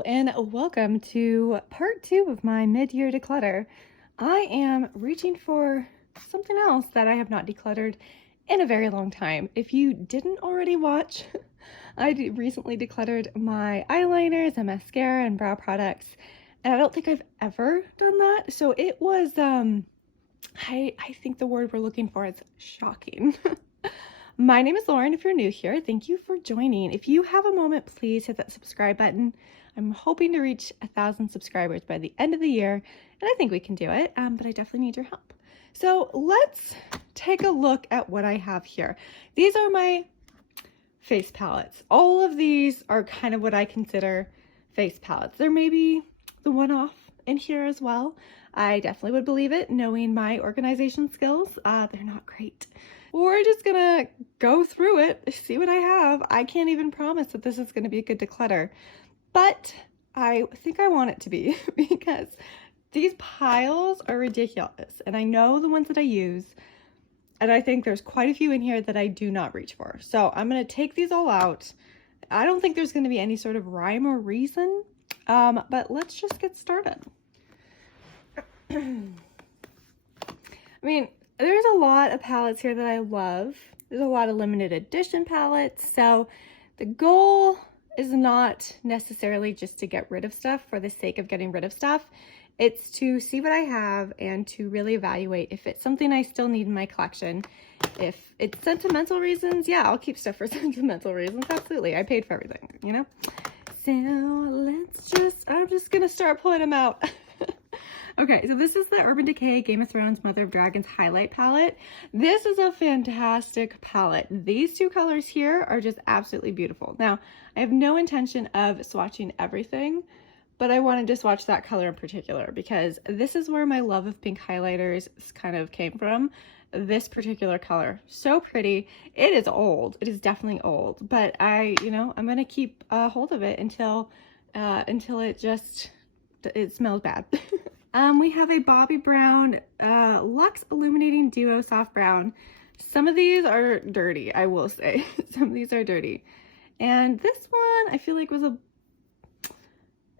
Hello and welcome to part 2 of my mid-year declutter. I am reaching for something else that I have not decluttered in a very long time. If you didn't already watch, I recently decluttered my eyeliners and mascara and brow products, and I don't think I've ever done that. So it was, I think the word we're looking for is shocking. My name is Lauren. If you're new here, thank you for joining. If you have a moment, please hit that subscribe button. I'm hoping to reach 1,000 subscribers by the end of the year, and I think we can do it, but I definitely need your help. So let's take a look at what I have here. These are my face palettes. All of these are kind of what I consider face palettes. There may be the one-off in here as well. I definitely would believe it, knowing my organization skills. They're not great. We're just gonna go through it, see what I have. I can't even promise that this is gonna be a good declutter, but I think I want it to be because these piles are ridiculous. And I know the ones that I use, and I think there's quite a few in here that I do not reach for. So I'm gonna take these all out. I don't think there's gonna be any sort of rhyme or reason, but let's just get started. I mean, there's a lot of palettes here that I love. There's a lot of limited edition palettes. So the goal is not necessarily just to get rid of stuff for the sake of getting rid of stuff. It's to see what I have and to really evaluate if it's something I still need in my collection. If it's sentimental reasons, yeah, I'll keep stuff for sentimental reasons. Absolutely. I paid for everything, you know? So I'm just going to start pulling them out. Okay, so this is the Urban Decay Game of Thrones Mother of Dragons highlight palette. This is a fantastic palette. These two colors here are just absolutely beautiful. Now, I have no intention of swatching everything, but I wanted to swatch that color in particular because this is where my love of pink highlighters kind of came from. This particular color, so pretty. It is old. It is definitely old, but I'm gonna keep a hold of it until it smells bad. We have a Bobbi Brown Luxe Illuminating Duo Soft Brown. Some of these are dirty, I will say. Some of these are dirty. And this one I feel like was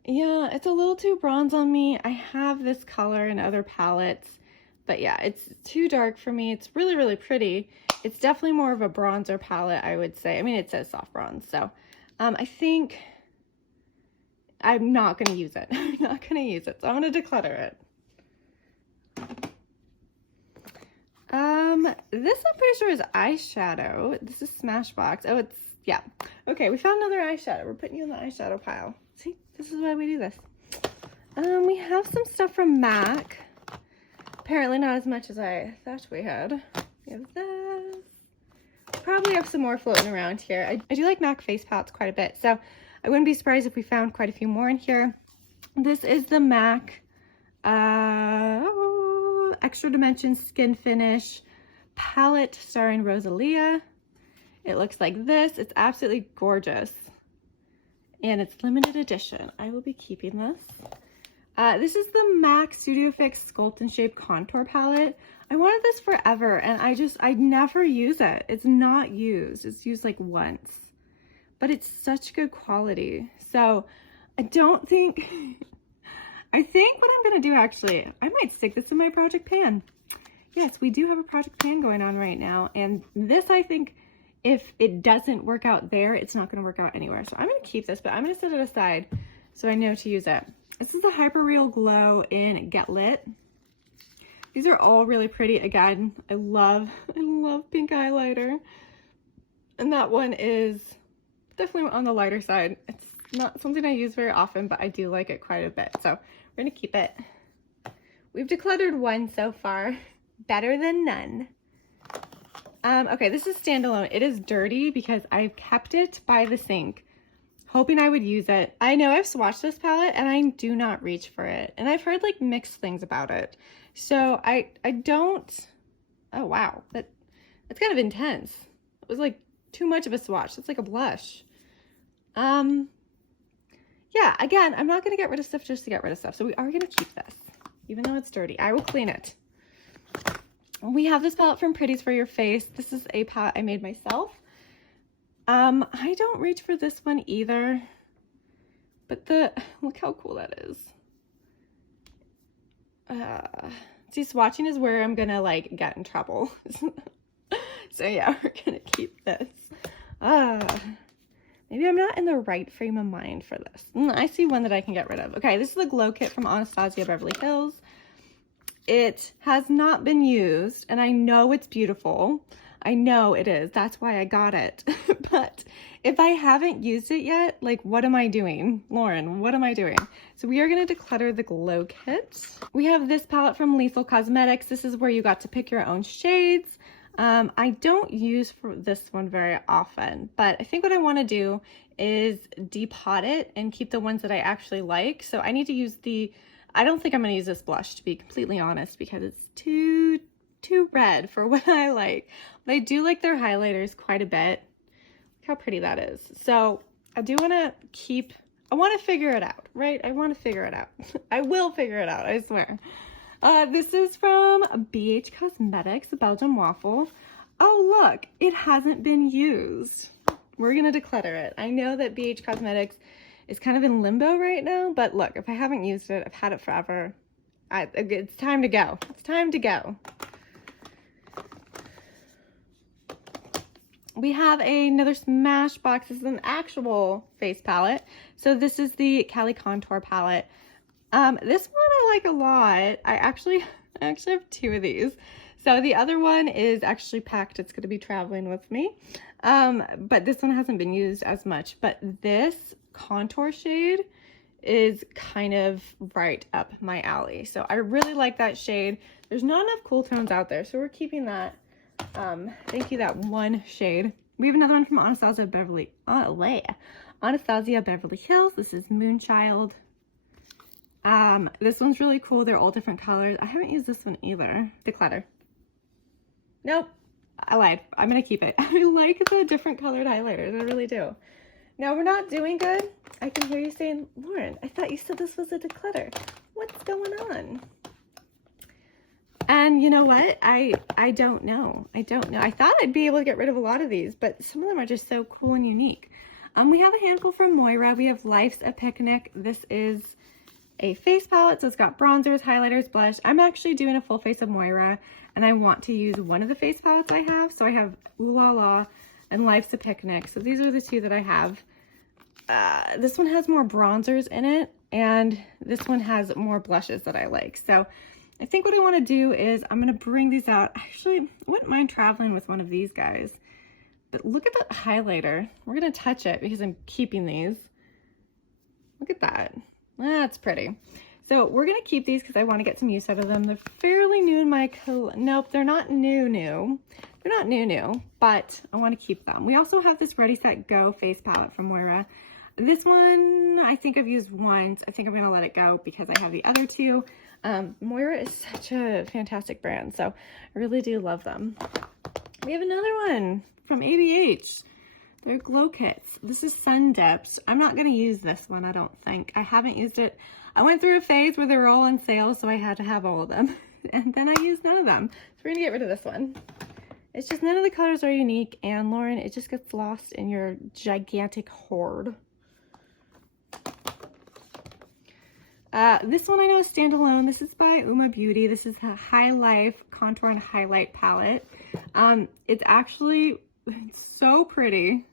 it's a little too bronze on me. I have this color in other palettes, but yeah, it's too dark for me. It's really, really pretty. It's definitely more of a bronzer palette, I would say. I mean, it says soft bronze, so I think I'm not going to use it. I'm not going to use it. So I'm going to declutter it. This I'm pretty sure is eyeshadow. This is Smashbox. Oh, yeah. Okay, we found another eyeshadow. We're putting you in the eyeshadow pile. See, this is why we do this. We have some stuff from MAC. Apparently not as much as I thought we had. We have this. Probably have some more floating around here. I do like MAC face palettes quite a bit, so I wouldn't be surprised if we found quite a few more in here. This is the MAC Extra Dimension Skin Finish palette starring Rosalia. It looks like this. It's absolutely gorgeous. And it's limited edition. I will be keeping this. This is the MAC Studio Fix Sculpt and Shape Contour Palette. I wanted this forever, and I never use it. It's not used. It's used like once. But it's such good quality. So I think what I'm going to do, actually, I might stick this in my project pan. Yes, we do have a project pan going on right now. And this, I think, if it doesn't work out there, it's not going to work out anywhere. So I'm going to keep this, but I'm going to set it aside so I know to use it. This is the Hyper Real Glow in Get Lit. These are all really pretty. Again, I love pink highlighter. And that one is definitely on the lighter side. It's not something I use very often, but I do like it quite a bit. So we're gonna keep it. We've decluttered one so far. Better than none. Okay, this is standalone. It is dirty because I've kept it by the sink, hoping I would use it. I know I've swatched this palette and I do not reach for it. And I've heard like mixed things about it. So I don't, oh wow, that's kind of intense. It was like too much of a swatch. It's like a blush. Yeah, again, I'm not going to get rid of stuff just to get rid of stuff. So we are going to keep this, even though it's dirty. I will clean it. We have this palette from Pretties for Your Face. This is a palette I made myself. I don't reach for this one either But look how cool that is. See, swatching is where I'm gonna like get in trouble. So yeah, we're gonna keep this. Maybe I'm not in the right frame of mind for this. I see one that I can get rid of. Okay, this is the glow kit from Anastasia Beverly Hills. It has not been used, and I know it's beautiful. I know it is. That's why I got it. But if I haven't used it yet, like, what am I doing? Lauren, what am I doing? So we are going to declutter the glow kit. We have this palette from Lethal Cosmetics. This is where you got to pick your own shades. I don't use for this one very often, but I think what I want to do is depot it and keep the ones that I actually like. So I need to use I don't think I'm going to use this blush, to be completely honest, because it's too red for what I like. But I do like their highlighters quite a bit. Look how pretty that is. So I do want to I want to figure it out, right? I want to figure it out. I will figure it out, I swear. This is from BH Cosmetics, the Belgian waffle. Oh, look, it hasn't been used. We're going to declutter it. I know that BH Cosmetics is kind of in limbo right now, but look, if I haven't used it, I've had it forever. It's time to go. It's time to go. We have another Smashbox. This is an actual face palette. So this is the Cali Contour palette. This one I like a lot. I actually have two of these. So the other one is actually packed. It's going to be traveling with me. But this one hasn't been used as much. But this contour shade is kind of right up my alley. So I really like that shade. There's not enough cool tones out there, so we're keeping that. Thank you, that one shade. We have another one from Anastasia Beverly Hills. This is Moonchild. This one's really cool. They're all different colors. I haven't used this one either. Declutter. Nope, I lied. I'm gonna keep it. I like the different colored highlighters. I really do. Now we're not doing good. I can hear you saying, Lauren, I thought you said this was a declutter. What's going on? And you know what? I don't know. I don't know. I thought I'd be able to get rid of a lot of these, but some of them are just so cool and unique. We have a handful from Moira. We have Life's a Picnic. This is a face palette, so it's got bronzers, highlighters, blush. I'm actually doing a full face of Moira, and I want to use one of the face palettes I have. So I have Ooh La La and Life's a Picnic. So these are the two that I have. This one has more bronzers in it, and this one has more blushes that I like. So I think what I want to do is I'm going to bring these out. Actually, I wouldn't mind traveling with one of these guys. But look at that highlighter. We're going to touch it because I'm keeping these. Look at that. That's pretty. So we're going to keep these because I want to get some use out of them. They're fairly new in my nope, they're not new. They're not new, but I want to keep them. We also have this Ready, Set, Go face palette from Moira. This one I think I've used once. I think I'm going to let it go because I have the other two. Moira is such a fantastic brand, so I really do love them. We have another one from ABH. They're glow kits. This is Sun Dips. I'm not going to use this one, I don't think. I haven't used it. I went through a phase where they were all on sale, so I had to have all of them. And then I used none of them. So we're going to get rid of this one. It's just none of the colors are unique, and Lauren, it just gets lost in your gigantic hoard. This one I know is standalone. This is by Uma Beauty. This is the High Life Contour and Highlight Palette. It's so pretty.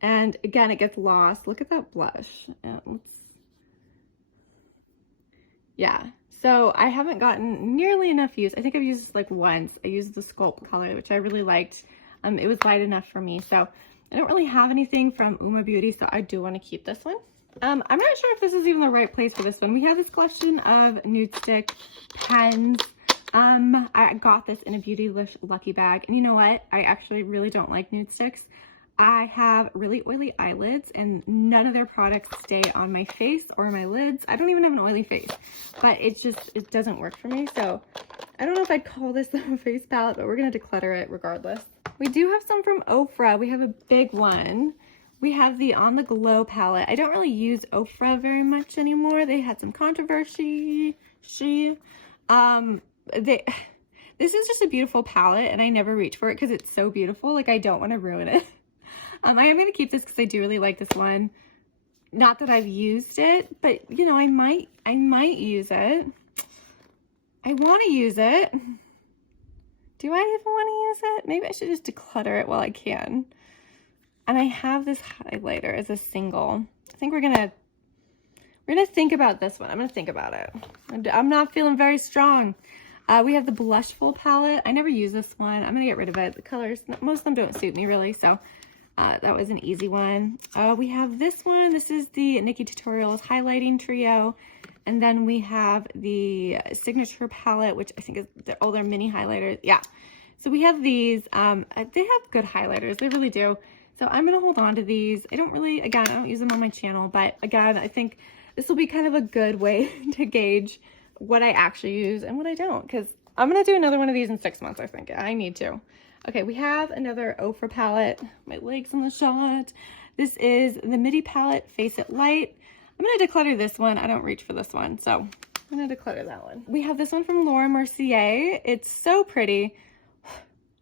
And again, it gets lost. Look at that blush. Yeah. So I haven't gotten nearly enough use. I think I've used this like once. I used the Sculpt color, which I really liked. It was light enough for me. So I don't really have anything from Uma Beauty, so I do want to keep this one. I'm not sure if this is even the right place for this one. We have this collection of nude stick pens. I got this in a Beauty Lucky bag, and you know what? I actually really don't like nude sticks. I have really oily eyelids, and none of their products stay on my face or my lids. I don't even have an oily face, but it doesn't work for me. So I don't know if I'd call this a face palette, but we're going to declutter it regardless. We do have some from Ofra. We have a big one. We have the On the Glow palette. I don't really use Ofra very much anymore. They had some controversy. This is just a beautiful palette, and I never reach for it because it's so beautiful. Like, I don't want to ruin it. I am going to keep this because I do really like this one. Not that I've used it, but you know, I might use it. I want to use it. Do I even want to use it? Maybe I should just declutter it while I can. And I have this highlighter as a single. I think we're gonna think about this one. I'm gonna think about it. I'm not feeling very strong. We have the Blushful palette. I never use this one. I'm gonna get rid of it. The colors, most of them don't suit me really, so that was an easy one. We have this one. This is the Nikki Tutorials highlighting trio. And then we have the Signature palette, which I think is, they're mini highlighters. Yeah. So we have these. They have good highlighters. They really do. So I'm going to hold on to these. I don't use them on my channel. But again, I think this will be kind of a good way to gauge what I actually use and what I don't. Because I'm going to do another one of these in 6 months, I think. I need to. Okay, we have another Ofra palette. My legs in the shot. This is the Midi palette, Face It Light. I'm going to declutter this one. I don't reach for this one, so I'm going to declutter that one. We have this one from Laura Mercier. It's so pretty. Oh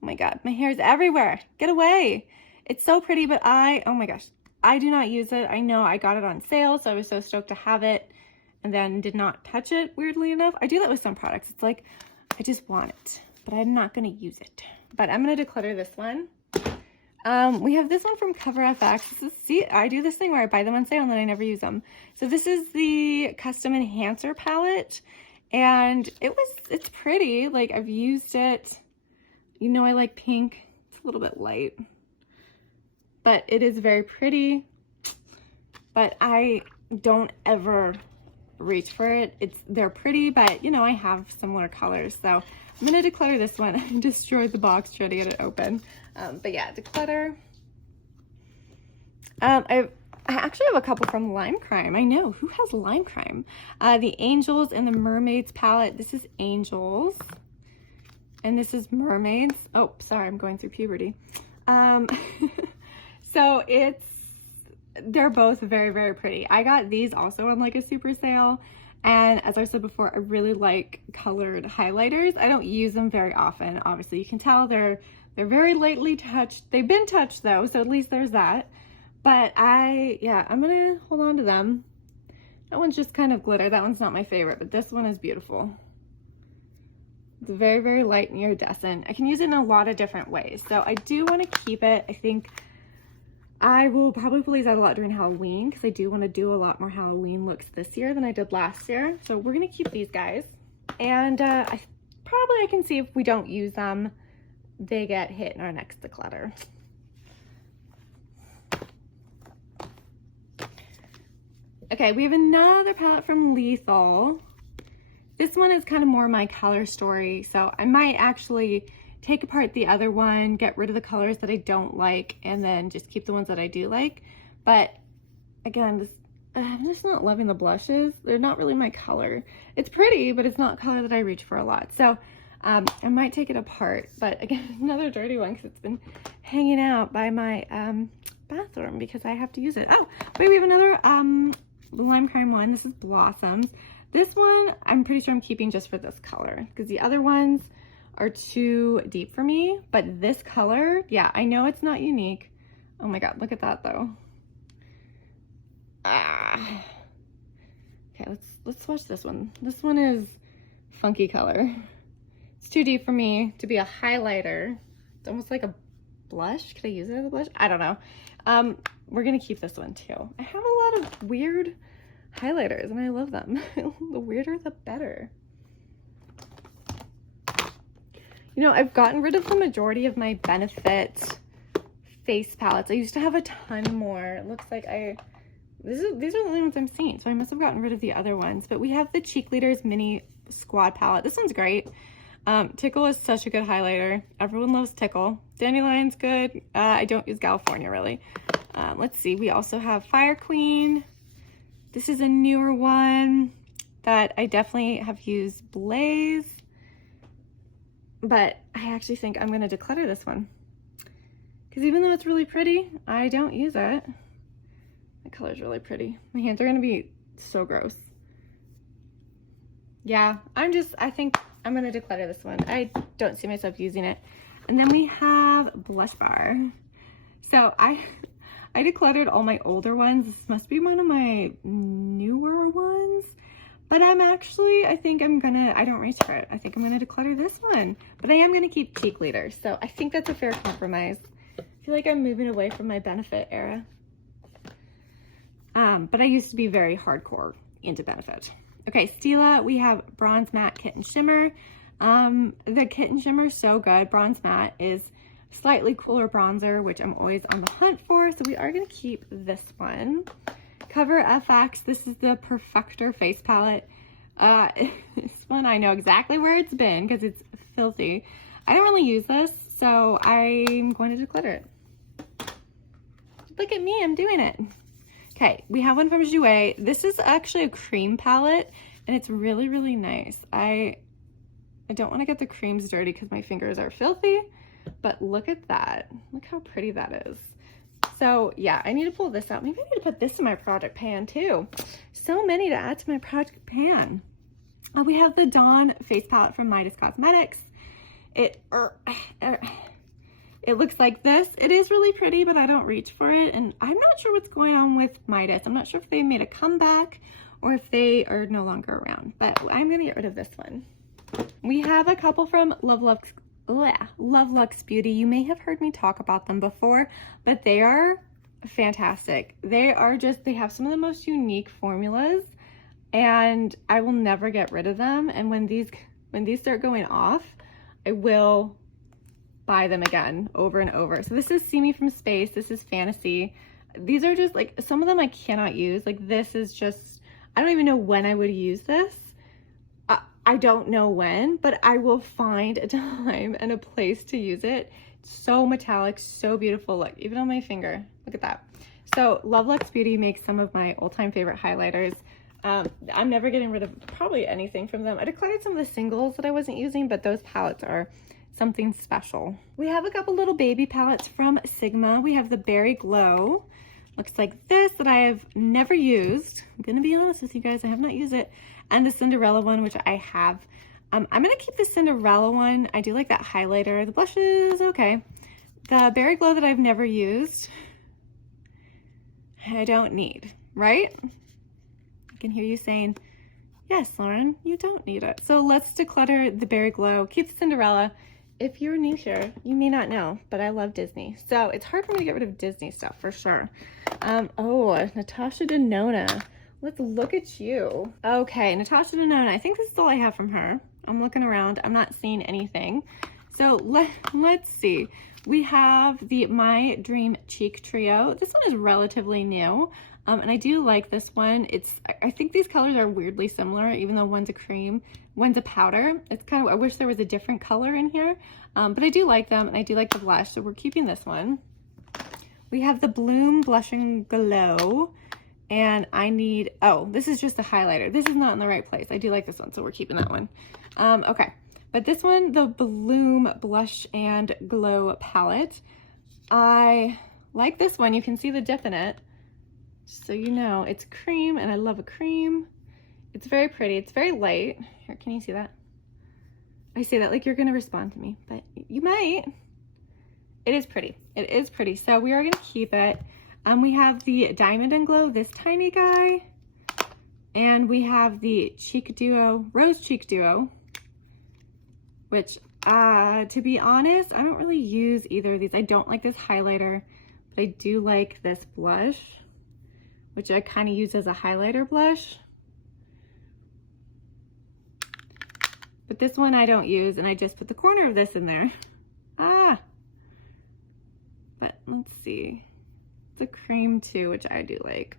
my God, my hair is everywhere. Get away. It's so pretty, but oh my gosh, I do not use it. I know I got it on sale, so I was so stoked to have it and then did not touch it, weirdly enough. I do that with some products. It's like, I just want it, but I'm not going to use it. But I'm going to declutter this one. We have this one from Cover FX. See, I do this thing where I buy them on sale and then I never use them. So this is the Custom Enhancer palette, and it's pretty. Like, I've used it. You know, I like pink. It's a little bit light, but it is very pretty. But I don't ever reach for it. They're pretty, but you know, I have similar colors. So I'm gonna declutter this one. I destroyed the box trying to get it open. But yeah, declutter. I actually have a couple from Lime Crime. I know, who has Lime Crime? The Angels and the Mermaids palette. This is Angels. And this is Mermaids. Oh, sorry, I'm going through puberty. So they're both very, very pretty. I got these also on like a super sale. And as I said before, I really like colored highlighters. I don't use them very often. Obviously, you can tell they're very lightly touched. They've been touched though, so at least there's that. But I'm gonna hold on to them. That one's just kind of glitter. That one's not my favorite, but this one is beautiful. It's very, very light and iridescent. I can use it in a lot of different ways. So I do want to keep it. I think I will probably pull these out a lot during Halloween because I do want to do a lot more Halloween looks this year than I did last year. So we're going to keep these guys. And I can see if we don't use them, they get hit in our next declutter. Okay, we have another palette from Lethal. This one is kind of more my color story, so I might actually take apart the other one, get rid of the colors that I don't like, and then just keep the ones that I do like. But again, I'm just not loving the blushes. They're not really my color. It's pretty, but it's not color that I reach for a lot. So I might take it apart. But again, another dirty one because it's been hanging out by my bathroom because I have to use it. Oh, wait, we have another Lime Crime one. This is Blossoms. This one, I'm pretty sure I'm keeping just for this color because the other ones are too deep for me. But this color, yeah, I know it's not unique. Oh my God, look at that though. Okay, let's swatch this one. This one is funky color. It's too deep for me to be a highlighter. It's almost like a blush. Could I use it as a blush? I don't know. We're gonna keep this one too. I have a lot of weird highlighters and I love them. The weirder the better. You know, I've gotten rid of the majority of my Benefit face palettes. I used to have a ton more. It looks like these are the only ones I'm seeing, so I must have gotten rid of the other ones. But we have the Cheek Leaders Mini Squad palette. This one's great. Tickle is such a good highlighter. Everyone loves Tickle. Dandelion's good. I don't use California really. Let's see. We also have Fire Queen. This is a newer one that I definitely have used, Blaze. But I actually think I'm going to declutter this one. Because even though it's really pretty, I don't use it. The color's really pretty. My hands are going to be so gross. Yeah, I think I'm going to declutter this one. I don't see myself using it. And then we have Blush Bar. So I I decluttered all my older ones. This must be one of my newer ones. But I don't reach for it. I think I'm gonna declutter this one. But I am gonna keep cheek leaders. So I think that's a fair compromise. I feel like I'm moving away from my Benefit era. But I used to be very hardcore into Benefit. Okay, Stila, we have Bronze Matte Kitten Shimmer. The Kitten Shimmer is so good. Bronze Matte is slightly cooler bronzer, which I'm always on the hunt for. So we are gonna keep this one. Cover FX, this is the Perfector face palette. This one I know exactly where it's been because it's filthy. I don't really use this, so I'm going to declutter it. Look at me, I'm doing it. Okay, we have one from Jouer. This is actually a cream palette, and it's really, really nice. I don't want to get the creams dirty because my fingers are filthy, but look at that. Look how pretty that is. So yeah, I need to pull this out. Maybe I need to put this in my project pan too. So many to add to my project pan. We have the Dawn face palette from Midas Cosmetics. It looks like this. It is really pretty, but I don't reach for it. And I'm not sure what's going on with Midas. I'm not sure if they made a comeback or if they are no longer around, but I'm gonna get rid of this one. We have a couple from Love Luxe Beauty. You may have heard me talk about them before, but they are fantastic. They have some of the most unique formulas, and I will never get rid of them. And when these start going off, I will buy them again over and over. So this is See Me From Space. This is Fantasy. These are just like, some of them I cannot use. Like this is just, I don't even know when I would use this. I don't know when, but I will find a time and a place to use it. It's so metallic, so beautiful. Look, even on my finger, look at that. So Love Luxe Beauty makes some of my all-time favorite highlighters. I'm never getting rid of probably anything from them. I decluttered some of the singles that I wasn't using, but those palettes are something special. We have a couple little baby palettes from Sigma. We have the Berry Glow. Looks like this that I have never used. I'm gonna be honest with you guys, I have not used it. And the Cinderella one, which I have. I'm gonna keep the Cinderella one. I do like that highlighter. The blush is okay. The Berry Glow that I've never used, I don't need, right? I can hear you saying, yes, Lauren, you don't need it. So let's declutter the Berry Glow, keep the Cinderella. If you're new here, you may not know, but I love Disney. So it's hard for me to get rid of Disney stuff for sure. Oh, Natasha Denona. Let's look at you. Okay, Natasha Denona. I think this is all I have from her. I'm looking around. I'm not seeing anything. So let's see. We have the My Dream Cheek Trio. This one is relatively new. And I do like this one. I think these colors are weirdly similar, even though one's a cream, one's a powder. It's kind of, I wish there was a different color in here. But I do like them, and I do like the blush, so we're keeping this one. We have the Bloom Blush and Glow. And I need, oh, this is just a highlighter. This is not in the right place. I do like this one, so we're keeping that one. Okay, but this one, the Bloom Blush and Glow palette. I like this one. You can see the dip in it. So you know, it's cream, and I love a cream. It's very pretty. It's very light. Here, can you see that? I say that like you're gonna respond to me, but you might. It is pretty. It is pretty. So we are gonna keep it. We have the Diamond and Glow, this tiny guy. And we have the Cheek Duo, Rose Cheek Duo, which, to be honest, I don't really use either of these. I don't like this highlighter, but I do like this blush, which I kind of use as a highlighter blush. But this one I don't use, and I just put the corner of this in there. But let's see. The cream too, which I do like.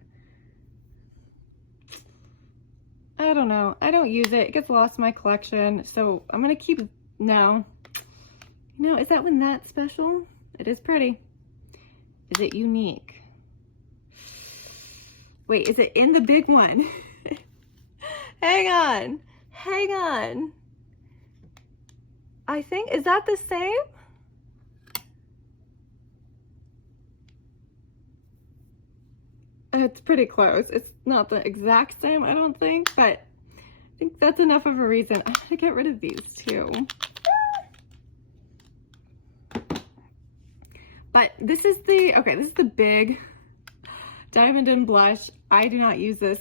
I don't know. I don't use it. It gets lost in my collection, so I'm gonna keep. No. No, is that one that special? It is pretty. Is it unique? Wait, is it in the big one? Hang on. Hang on. I think, is that the same? It's pretty close. It's not the exact same, I don't think, but I think that's enough of a reason. I'm gonna get rid of these too. But this is the, okay, this is the big Diamond and Blush. I do not use this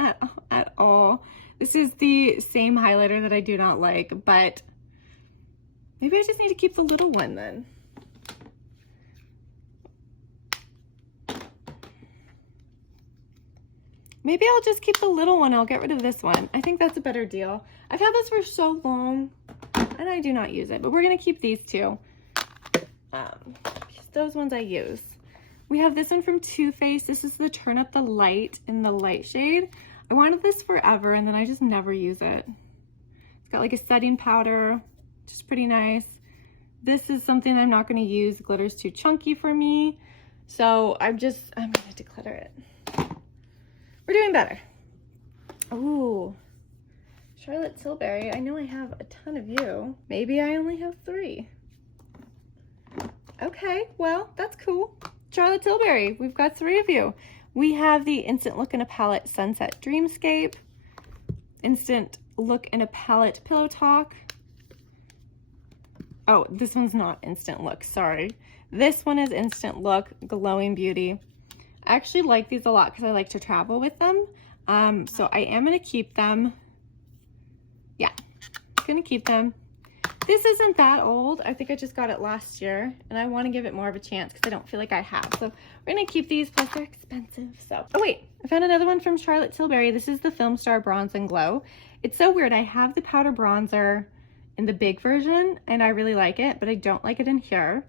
at all. This is the same highlighter that I do not like, but maybe I just need to keep the little one then. Maybe I'll just keep the little one. I'll get rid of this one. I think that's a better deal. I've had this for so long and I do not use it, but we're gonna keep these two. Those ones I use. We have this one from Too Faced. This is the Turn Up the Light in the light shade. I wanted this forever and then I just never use it. It's got like a setting powder, which is pretty nice. This is something I'm not gonna use. The glitter's too chunky for me. So I'm gonna declutter it. We're doing better. Ooh, Charlotte Tilbury. I know I have a ton of you. Maybe I only have 3. Okay, well, that's cool. Charlotte Tilbury, we've got 3 of you. We have the Instant Look in a Palette Sunset Dreamscape, Instant Look in a Palette Pillow Talk. Oh, this one's not Instant Look, sorry. This one is Instant Look Glowing Beauty. I actually like these a lot because I like to travel with them. So I am going to keep them. Yeah, I'm going to keep them. This isn't that old. I think I just got it last year and I want to give it more of a chance because I don't feel like I have. So we're going to keep these, plus they're expensive. So, oh wait, I found another one from Charlotte Tilbury. This is the Film Star Bronze and Glow. It's so weird. I have the powder bronzer in the big version and I really like it, but I don't like it in here.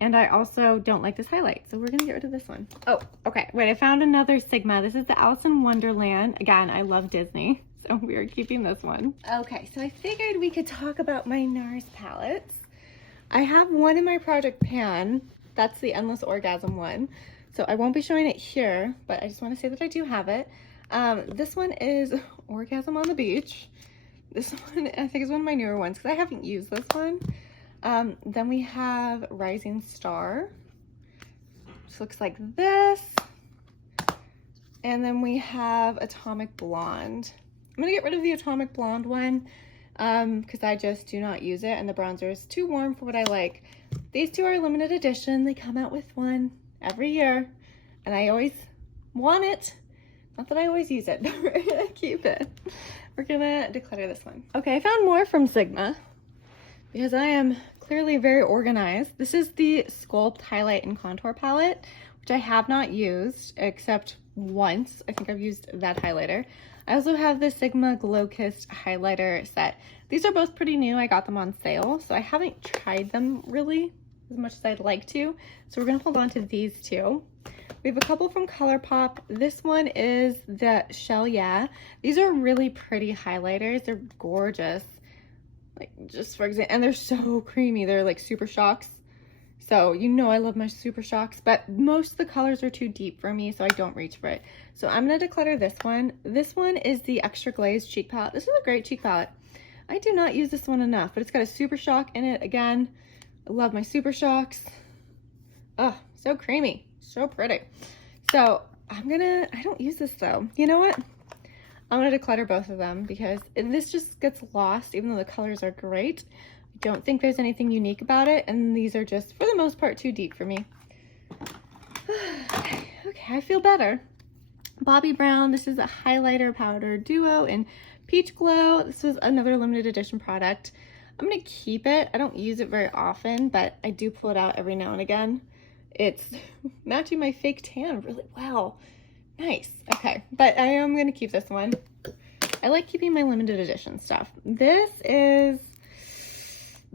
And I also don't like this highlight, so we're gonna get rid of this one. Oh, okay, wait, I found another Sigma. This is the Alice in Wonderland. Again, I love Disney, so we are keeping this one. Okay, so I figured we could talk about my NARS palettes. I have one in my project pan. That's the Endless Orgasm one. So I won't be showing it here, but I just wanna say that I do have it. This one is Orgasm on the Beach. This one, I think, is one of my newer ones because I haven't used this one. Then we have Rising Star. This looks like this. And then we have Atomic Blonde. I'm gonna get rid of the Atomic Blonde one because I just do not use it and the bronzer is too warm for what I like. These two are limited edition. They come out with one every year and I always want it. Not that I always use it, but we're gonna keep it. We're gonna declutter this one. Okay, I found more from Sigma because I am clearly very organized. This is the Sculpt Highlight and Contour Palette, which I have not used except once. I think I've used that highlighter. I also have the Sigma Glow Kissed highlighter set. These are both pretty new. I got them on sale, so I haven't tried them really as much as I'd like to. So we're gonna hold on to these two. We have a couple from ColourPop. This one is the Shell Yeah. These are really pretty highlighters. They're gorgeous. Like, just for example, and they're so creamy. They're like Super Shocks. So you know I love my Super Shocks, but most of the colors are too deep for me, so I don't reach for it. So I'm gonna declutter this one. This one is the Extra Glaze Cheek Palette. This is a great cheek palette. I do not use this one enough, but it's got a Super Shock in it. Again, I love my Super Shocks. Oh, so creamy, so pretty. So I don't use this though. You know what? I'm gonna declutter both of them because this just gets lost even though the colors are great. I don't think there's anything unique about it, and these are just, for the most part, too deep for me. Okay, I feel better. Bobbi Brown, this is a highlighter powder duo in Peach Glow. This was another limited edition product. I'm gonna keep it. I don't use it very often, but I do pull it out every now and again. It's matching my fake tan really well. Nice. Okay, but I am gonna keep this one. I like keeping my limited edition stuff. This is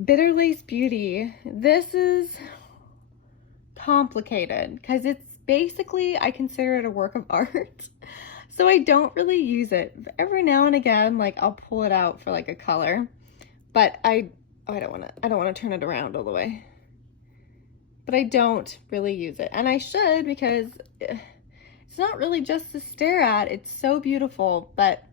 Bitter Lace Beauty. This is complicated because it's basically, I consider it a work of art. So I don't really use it. Every now and again, like I'll pull it out for like a color, but I don't want to turn it around all the way. But I don't really use it, and I should, because it's not really just to stare at. It's so beautiful, but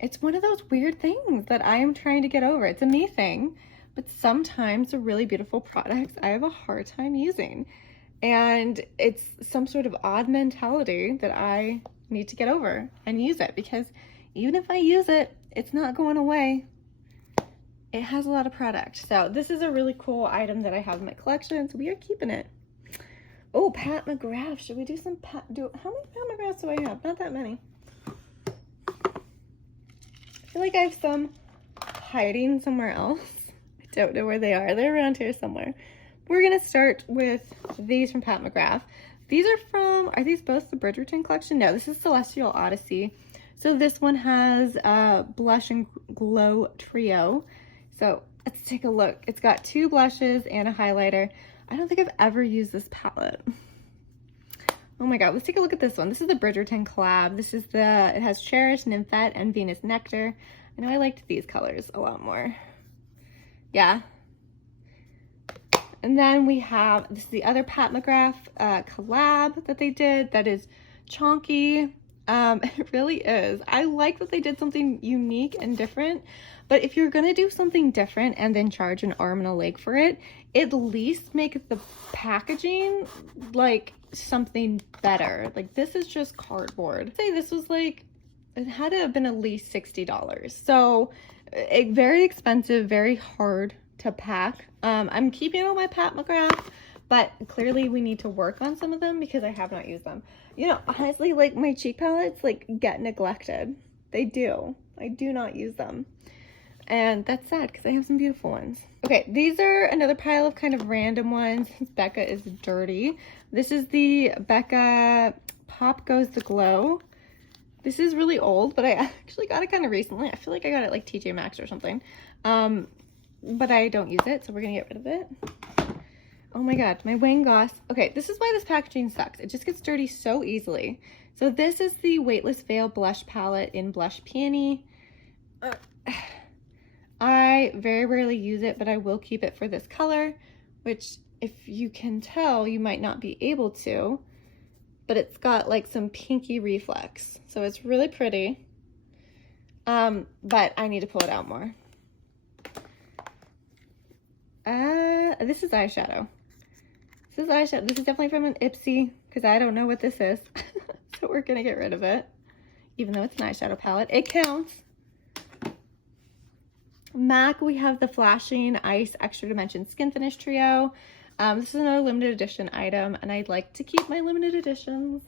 it's one of those weird things that I am trying to get over. It's a me thing, but sometimes the really beautiful products I have a hard time using, and it's some sort of odd mentality that I need to get over and use it, because even if I use it, it's not going away. It has a lot of product. So this is a really cool item that I have in my collection, so we are keeping it. Oh, Pat McGrath. Should we do some how many Pat McGraths do I have? Not that many. I feel like I have some hiding somewhere else. I don't know where they are. They're around here somewhere. We're going to start with these from Pat McGrath. These are these both the Bridgerton collection? No, this is Celestial Odyssey. So this one has Blush and Glow Trio. So let's take a look. It's got 2 blushes and a highlighter. I don't think I've ever used this palette. Oh my god, let's take a look at this one. This is the Bridgerton collab. This is it has Cherish, Nymphette, and Venus Nectar. I know I liked these colors a lot more. Yeah. And then we have, this is the other Pat McGrath collab that they did that is chonky. It really is. I like that they did something unique and different, but if you're gonna do something different and then charge an arm and a leg for it, at least make the packaging like something better. Like this is just cardboard. I'd say this was like, it had to have been at least $60. So very expensive, very hard to pack. I'm keeping all my Pat McGrath, but clearly we need to work on some of them because I have not used them. You know, honestly, like my cheek palettes like get neglected. They do. I do not use them. And that's sad because I have some beautiful ones. Okay, these are another pile of kind of random ones. Becca is dirty. This is the Becca Pop Goes the Glow. This is really old, but I actually got it kind of recently. I feel like I got it like TJ Maxx or something. But I don't use it, so we're gonna get rid of it. Oh my god, my Wayne Goss. Okay, this is why this packaging sucks. It just gets dirty so easily. So this is the Weightless Veil Blush Palette in Blush Peony. I very rarely use it, but I will keep it for this color, which if you can tell, you might not be able to, but it's got like some pinky reflex. So it's really pretty, but I need to pull it out more. This is eyeshadow. This is eyeshadow. This is definitely from an Ipsy because I don't know what this is. So we're going to get rid of it, even though it's an eyeshadow palette. It counts. MAC, we have the Flashing Ice Extra Dimension Skin Finish Trio. This is another limited edition item, and I'd like to keep my limited editions.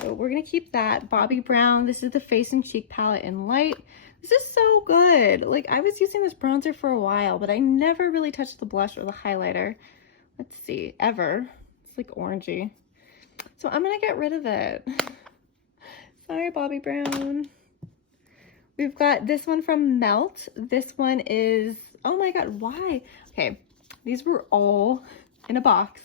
So we're going to keep that. Bobbi Brown, this is the Face and Cheek Palette in Light. This is so good. Like, I was using this bronzer for a while, but I never really touched the blush or the highlighter. Let's see, ever. It's like orangey. So I'm going to get rid of it. Sorry, Bobbi Brown. We've got this one from Melt. This one is, oh my god, why? Okay, these were all in a box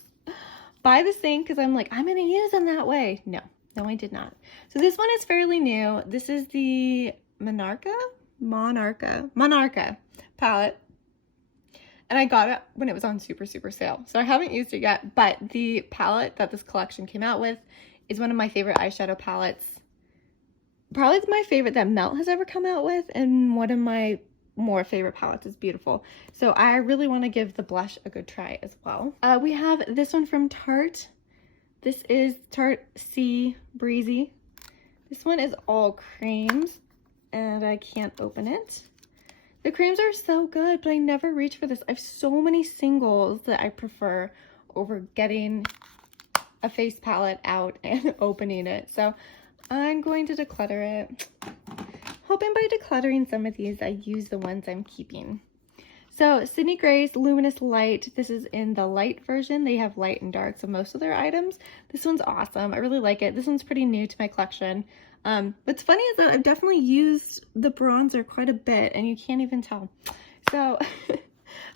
by the sink because I'm like, I'm going to use them that way. No, I did not. So this one is fairly new. This is the Monarcha palette. And I got it when it was on super sale. So I haven't used it yet, but the palette that this collection came out with is one of my favorite eyeshadow palettes. Probably my favorite that Melt has ever come out with, and one of my more favorite palettes. Is beautiful. So I really want to give the blush a good try as well. We have this one from Tarte. This is Tarte Sea Breezy. This one is all creams, and I can't open it. The creams are so good, but I never reach for this. I have so many singles that I prefer over getting a face palette out and opening it. So I'm going to declutter it. Hoping by decluttering some of these, I use the ones I'm keeping. So Sydney Grace Luminous Light. This is in the light version. They have light and dark, so most of their items. This one's awesome. I really like it. This one's pretty new to my collection. What's funny is that I've definitely used the bronzer quite a bit, and you can't even tell. So,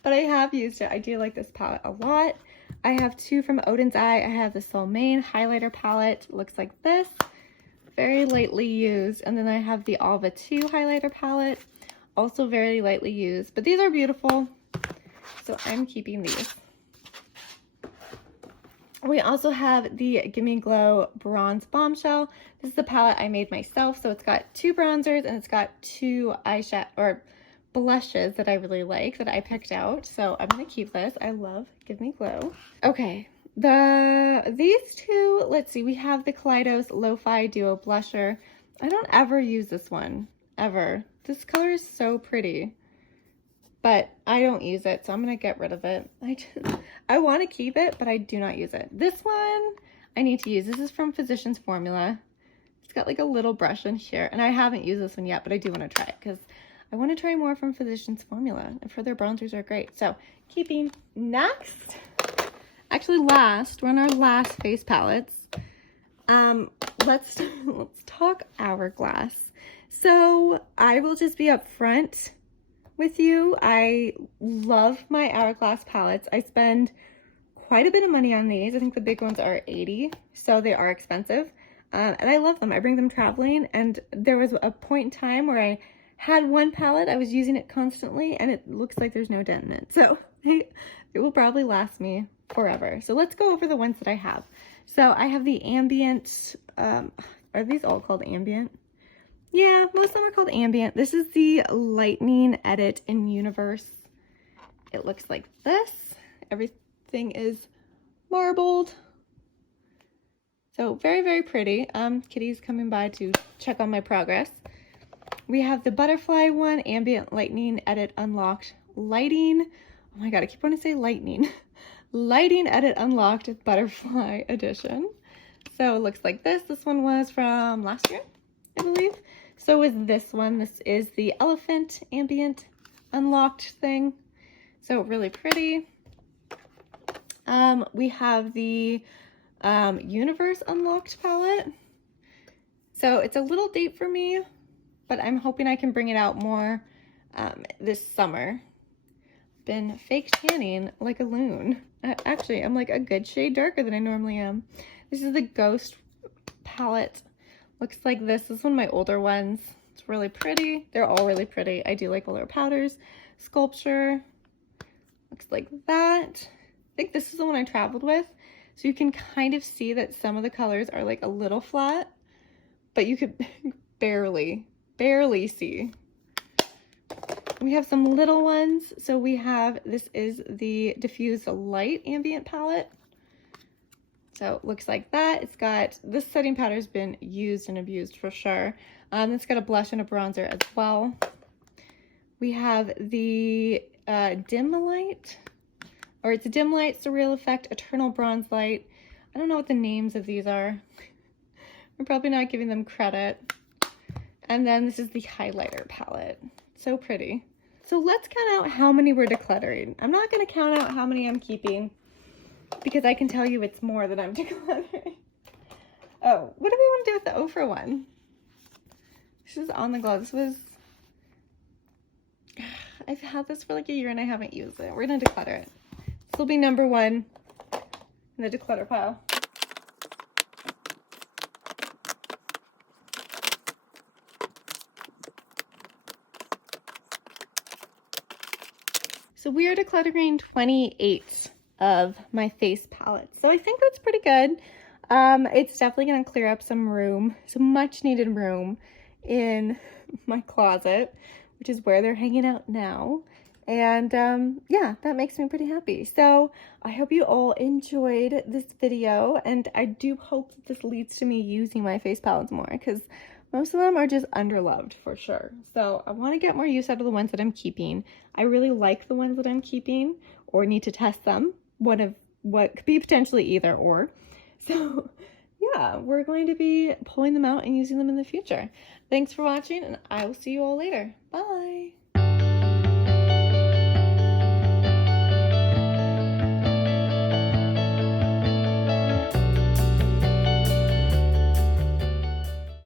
but I have used it. I do like this palette a lot. I have two from Odin's Eye. I have the Solmain highlighter palette. It looks like this. Very lightly used. And then I have the Alva 2 highlighter palette. Also very lightly used. But these are beautiful. So I'm keeping these. We also have the Gimme Glow Bronze Bombshell. This is the palette I made myself. So it's got two bronzers and it's got two eyeshadow or blushes that I really like that I picked out. So I'm going to keep this. I love Gimme Glow. Okay. These two, let's see. We have the Kaleidos Lo-Fi Duo Blusher. I don't ever use this one. Ever. This color is so pretty. but I don't use it, so I'm gonna get rid of it. I want to keep it, but I do not use it. This one I need to use. This is from Physicians Formula. It's got like a little brush in here, and I haven't used this one yet, but I do want to try it because I want to try more from Physicians Formula. I've heard their bronzers are great. So keeping. Next, actually last, we're on our last face palettes. Let's talk Hourglass. So I will just be upfront with you. I love my Hourglass palettes. I spend quite a bit of money on these. I think the big ones are $80, so they are expensive. And I love them. I bring them traveling, and there was a point in time where I had one palette, I was using it constantly, and it looks like there's no dent in it. So it will probably last me forever. So let's go over the ones that I have. So I have the ambient, are these all called ambient? Yeah, most of them are called ambient. This is the Lightning Edit in Universe. It looks like this. Everything is marbled. So very, very pretty. Kitty's coming by to check on my progress. We have the butterfly one, Ambient Lightning Edit Unlocked Lighting. Oh my god, I keep wanting to say lightning. Lighting Edit Unlocked Butterfly Edition. So it looks like this. This one was from last year, I believe. So is this one. This is the Elephant Ambient Unlocked thing. So really pretty. We have the Universe Unlocked palette. So it's a little deep for me, but I'm hoping I can bring it out more this summer. Been fake tanning like a loon. Actually, I'm like a good shade darker than I normally am. This is the Ghost palette. Looks like this. This is one of my older ones. It's really pretty. They're all really pretty. I do like all their powders. Sculpture. Looks like that. I think this is the one I traveled with. So you can kind of see that some of the colors are like a little flat, but you could barely see. We have some little ones. So we have, this is the Diffuse Light Ambient palette. So it looks like that. It's got, this setting powder has been used and abused for sure. It's got a blush and a bronzer as well. We have the Dim Light, or it's a Dim Light, Surreal Effect, Eternal Bronze Light. I don't know what the names of these are. I'm probably not giving them credit. And then this is the highlighter palette. So pretty. So let's count out how many we're decluttering. I'm not going to count out how many I'm keeping because I can tell you it's more than I'm decluttering. Oh, what do we want to do with the Ofra one? This is on the glow. This was, I've had this for like a year and I haven't used it. We're going to declutter it. This will be number one in the declutter pile. So we are decluttering 28 of my face palettes. So I think that's pretty good. It's definitely going to clear up some room, some much needed room in my closet, which is where they're hanging out now. And yeah, that makes me pretty happy. So I hope you all enjoyed this video, and I do hope that this leads to me using my face palettes more, because most of them are just underloved for sure. So I want to get more use out of the ones that I'm keeping. I really like the ones that I'm keeping, or need to test them. One of what could be potentially either or. So yeah, we're going to be pulling them out and using them in the future. Thanks for watching, and I will see you all later. Bye.